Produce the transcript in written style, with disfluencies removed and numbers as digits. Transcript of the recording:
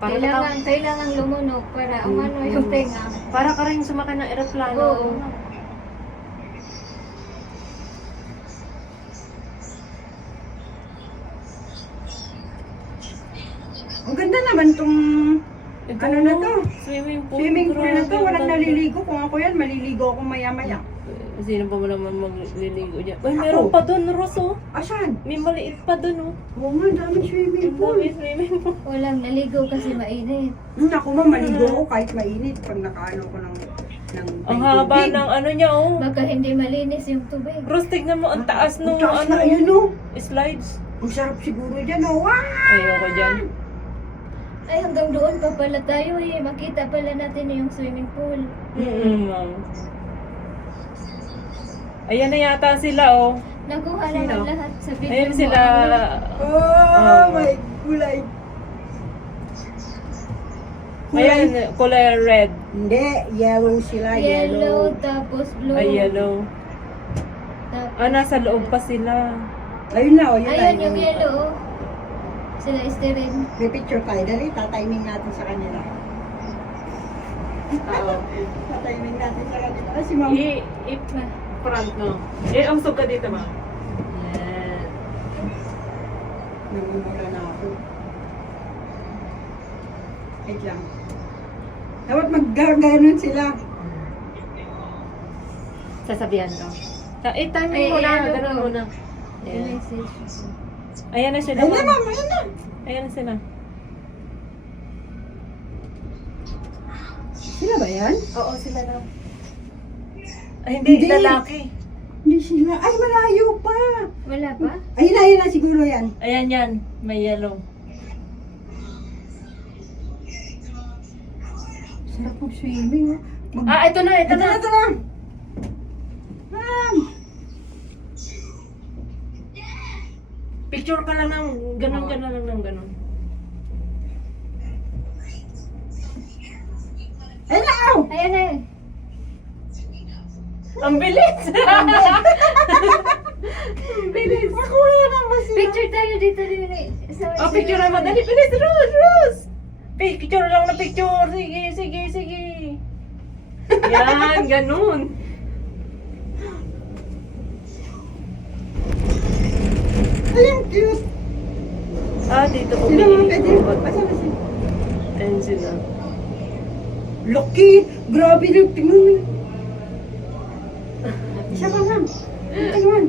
Kailangan lumunok para umano yung tenga. Para ka rin sumakay ng eroplano. Oo. Ang ganda naman tong Ito, ano na to? Swimming pool. Swimming pool na to. Grabe, Walang ganda. naliligo. Kung ako yan, maliligo ako maya-maya. Sino pa mo naman magliligo dyan? Ay, Ako. meron pa doon, Roso. Asan? May maliit pa doon, oh. Oo nga, daming swimming Ang pool. dami swimming pool. Walang naligo kasi mainit. Ako maligo ako kahit mainit pag nakaano ko ng Ang haba tubig. ng ano niya, oh. Baka hindi malinis yung tubig. Ross, tignan mo, ang taas Ang nung taas ano, na yun, oh. slides. Ang sarap siguro dyan, oh. Wow! Ayoko dyan. Ay, hanggang doon pa pala tayo eh. Makita pala natin yung swimming pool. Ma'am. Ayan na yata sila, oh. Nakuha Sino? naman lahat sa video Ayan mo. sila. Oh, my kulay. Ayan, kulay red. Hindi, yellow sila, Yellow, tapos blue. Ay, yellow. Tapos, Ah, nasa loob pa sila. Ayun na, oh. Yun ayun na, yung yellow. Oh. Sila Esterin. May picture tayo. Dali, tatiming natin sa kanila. Oo. Tatiming natin sa kanila. Ah, si Ma'am. I-front, no? Usog ka dito, ma. Yan. Namumula na ako. Wait lang. Dapat mag-ganon sila. Sasabihan ko. Timing Ay, mo na. ano Ganun ko? muna. Yung Ayan. message. Ayan na sila. Ayun na, Ma'am. Ayun na. Ayan na sila. Sila ba yan? Oo, sila na. Ay, hindi. Hindi. Lalaki. Hindi sila. Ay, malayo pa. Wala pa? Ayun na siguro yan. Ayan yan. May yellow. Sarap mag-swimming, oh. Ah, ito na. Ito na. Ito na. Ma'am. Picture ka lang ng ganun, ganun lang ng ganun. Ayun na, oh. Ayan na. Ang bilis! Ang bilis! Makuha naman sila. Picture tayo dito rin. Oh, picture naman. Dali, bilis! Rose! Picture lang na picture. Sige, sige, sige. Yan, ganun. Ayun, cute. Ah, dito ko Sino mga pwede? Asan na sila? Ayan sila. Lucky! Grabe na, tingnan mo. Isa pa, ma'am. Tingnan.